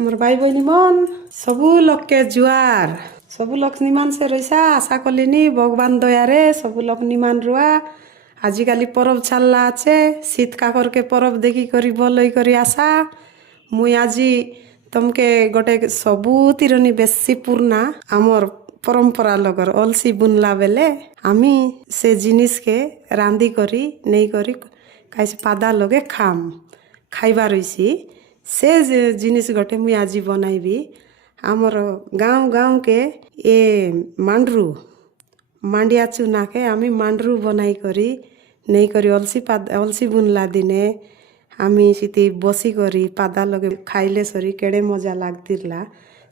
मोर भाई बहनी मन सबू लोग के जुआर सबू लोग निमान से रईसा आशा कलिनी भगवान दयारे सबू लोग निमान रुआ आजिकाली परब छाल्ला आछे शीत काकर के परब देखी करी बलई करी आशा मुई आजी तमके गोटे सबुतिरनी बेसी पुरना आमर परंपरा लगर अलसी बुनला बेले आमी से जिनिस के रांधी करी नहीं करी कैसे पादा लगे खाम खाइबा रईसी से जिनिस गोटे मुई आज बनाइबी आमर गाँव गाँव के ए मांडरू मांडिया चुना के आमी मांडरू बनाई करी नहीं करी अलसी बुनला दिने आमी सीती बसी करी पादा लगे खाइले सरी केड़े मजा लागतिरला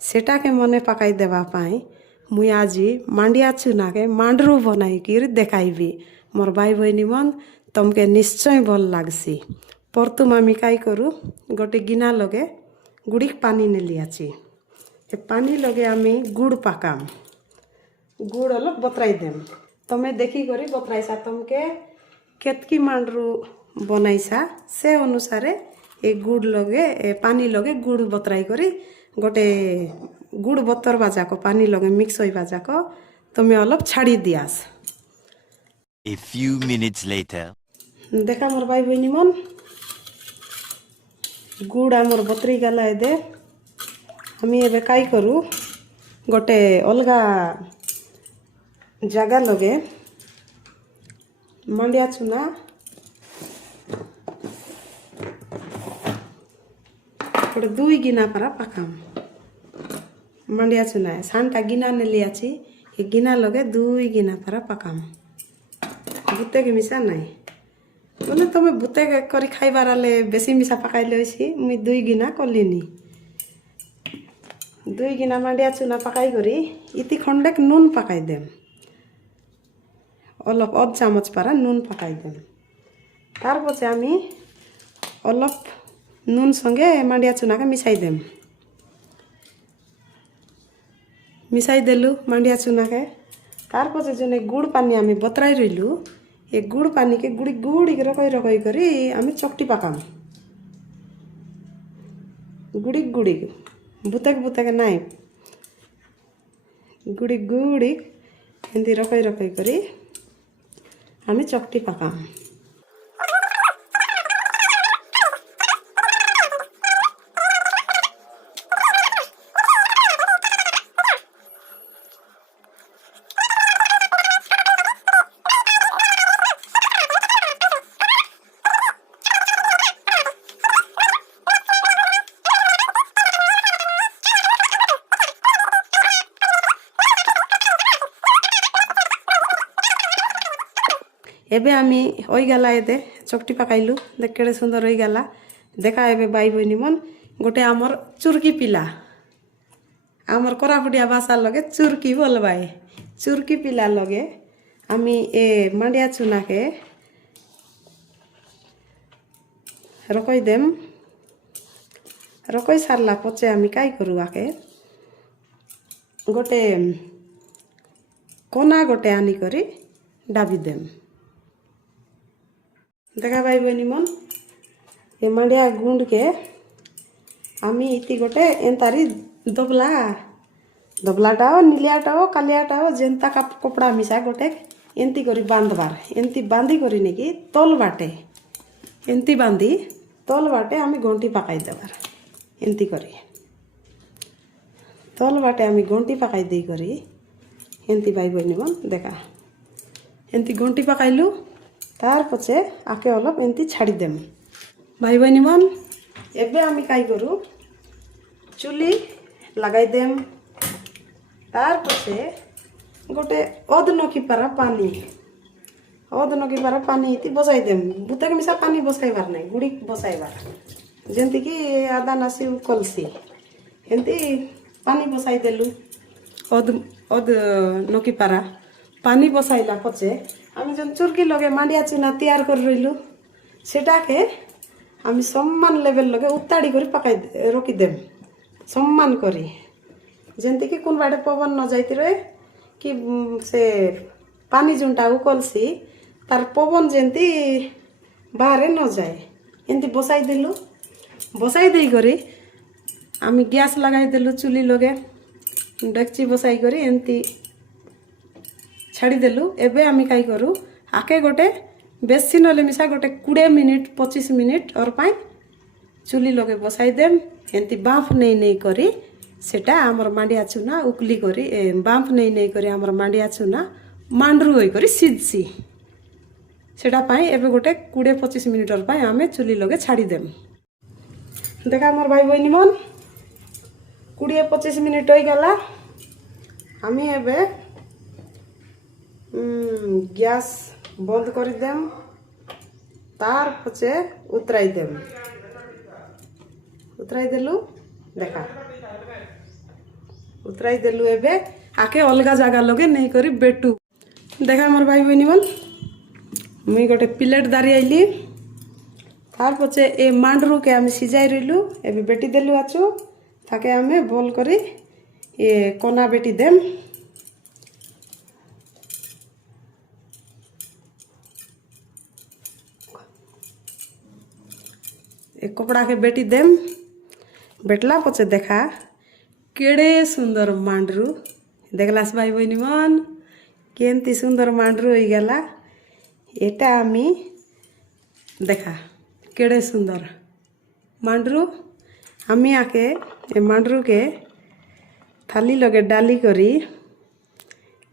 सेटा के मने पकाई देवा पाई मुई आज मांडिया चुना के मांडरू बनाई कर देखाइबी मोर भाई बहनी मन तमके निश्चय भल लागसी परतुम आमी काई करूँ गोटे गिना लगे गुड़ी पानी नेली आची ए पानी लगे आमी गुड़ पाकाम गुड़ अलग बतराई देम तमे देखी करी बतराइसा तमके केतकी मांडरू बनाइसा से अनुसारे ए गुड़ लगे ए पानी लगे गुड़ बतराई करी गोटे गुड़ बतर बाजाको पानी लगे मिक्स होई बाजाको तमे अलग छाड़ी diyas. A few minutes later. देखा मोर भाई बहनी मन गुड़ आमर बतरी गला दे हमी एबे काई करू गोटे अलगा जगह लगे मंडिया चुना गोटे दुई गिना पारा पाकाम मंडिया चुना सानटा गिना नेली आछि ए गिना लगे दुई गिना पारा पाकाम भूते के मिसा नहीं बोले तुम भूते करी खाइबार आले बेसी मिसा पकाई लैसी मुई दुई गिना कलिनी दुई गिना मांडिया चुना पकाई करी इति खंडेक नून पकाई देम अलप अध चामच पारा नून पकाई देम तार पछे आमी अलप नून संगे मांडिया चुना के मिसाई देलु मांडिया चुना के तार पछे जने गुड़ पानी आमी बतराई रइलु ये गुड़ पानी के गुड़ी गुड़ी रकई रकई करी आमी चकटी पाकाम गुड़ी गुड़ी बुतेक नाई गुड़ी गुड़ी एंती रकई रकई करी आमी चकटी पाकाम। एबे आमी ओई गला एदे चकटी पकाइलु देख केड़े सुंदर ओई गला देखा एबे भाई बहनी मन गोटे आमर चुरकी पिला आमर कोरापुटिया भाषा लगे चुरकी बोलबाई चुरकी पिला लगे आमी ए मांडिया चुना के रकई देम रकई सारला पचे आमी काई करू आके गोटे कोना गोटे आनी करी डाबी देम देखा भाई बहनी मन ये मांडिया गुंड के आमी इति गोटे एंतारी दबलाटाओ नीलियाटाओ कालियाटाओ जेनता का कपड़ा मिसा गोटे एंती करी बांधबार एंती बांधी करी नेकी तल बाटे एंती बांधी तल बाटे आमी घंटी पकाई देबार एंती करी तल बाटे आमी घंटी पकाई दे करी एंती भाई बहनी मन देखा एंती घंटी पकाइलु तार पछे आके अलप एंती छाड़ी देम भाई बहनी मन एबे आमी काई करू चुली लगाई देम तार पछे गोटे अध नकी पारा पानी इति बसाई देम भूते के मिसा पानी बसाइबार नहीं गुड़ी बसाइबार जेंती कि आदा नासी कलसी एंती पानी बसाई देलु अध नकी पारा पानी बसाइला पछे आमी जन चुरकी लगे मांडिया चुना तैयार कर रइलु सेटा के आमी सम्मान लेवल लगे उताड़ी करी पकाई रखी देम सम्मान करी जेंती कि कोन बाटे पवन न जाइती रहे कि से पानी जुंटा उकलसी तार पवन जेंती बाहर न जाए एंती बसाई देलु बसाई देई करी আমি গ্যাস লাগাই দেলু চুলি লগে ডেকচি বসাই করি এমতি ছাড়ি দেলু এবে আমি কাই করু আগে গোটে বেশি নলে মিশা গোটে 20 মিনিট 25 মিনিট ওর পাই চুলি লগে বসাই দেম এমতি বাঁফ নেই করি সেটা আমার মাঁডিয়া চুনা উকলি করি বাঁফ নেই করি আমার মাঁডিয়া চুনা মান্ডরু হই করি সিদ্ধি সেটা পাই এবে গোটে 20-25 মিনিটর পাই আমি চুলি লগে ছাড়ি দেম দেখা আমার ভাই বইনি মন 20-25 মিনিট হয়ে গেলা আমি এবে গ্যাস বন্ধ করে দেম তার পছে উতরাই দেম উতরাই দেলু দেখা উতরাই দেলু এবে আকে অলগা জায়গা লগে নেই করি বেটু দেখা আমার ভাই বইনি মন মুই গোটে প্লেট দাঁড়ি আইলি তার পছে এ মান্ডরুকে আমি সিজাই রইলু এবে বেটি দেলু আছু তাকে আমি বল করি এ কোনা বেটি দেম ए कपड़ा के बेटी देम बेटला पचे देखा केड़े सुंदर मांडरू देखलास भाई बहनी मन केंती सुंदर मांडरू हो गला एटा आमी देखा केड़े सुंदर मांडरू आमी आके ए मांडरू के थाली लगे डाली करी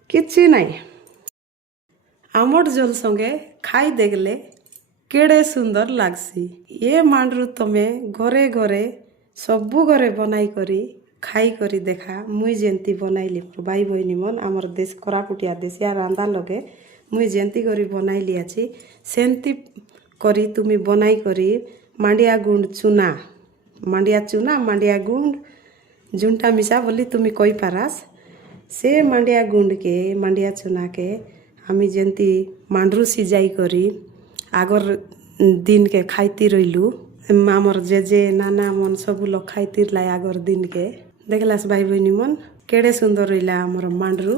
किछि नाई आमर जल संगे खाई देखले केड़े सुंदर लागसी ये मांडरू तमे घरे घरे सबू घरे बनाई करी खाई करी देखा मुई जेंती बनाइली भाई बहनी मन आमर देश कोरापुटिया देशिया रांदा लगे मुई जेंती करी बनाइली आछि सेंती करी तुमी बनाई करी मांडिया गुंड चुना मांडिया गुंड जुंटा मिसा बोली तुमी कई पारास से मांडिया गुंड के मांडिया चुना के आमी जेंती मांडरू सिजाई करी आगर दिन के खाइती रहिलु आमर जे नाना मन सबू लोग खाइती लाई आगर दिन के देखलास भाई बहनी मन केड़े सुंदर रहिला आमर मांडरू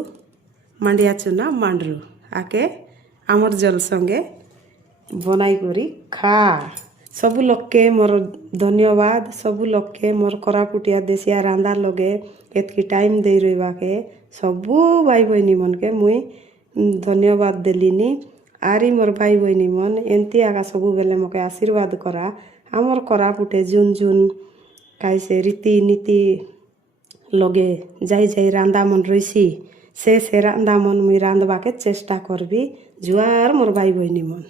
मांडिया चुना मांडरू आके आमर जल संगे बनाई करी खा सबू लोग के मोर धन्यवाद सबू लोग के मोर कोरापुटिया देशिया रांदा लगे एतकी टाइम दे रहिबा के सबू भाई बहनी मन के मुई धन्यवाद देलिनी आरी मोर भाई बहनी मन एंती आगा सबू बेले मके आशीर्वाद करा आमर कोरापुटे जुन जुन कैसे रीति नीति लगे जाई रांदा मन रईसी से रांदा मन मुई रांधबाके चेष्टा करबी जुआर मोर भाई बहनी मन।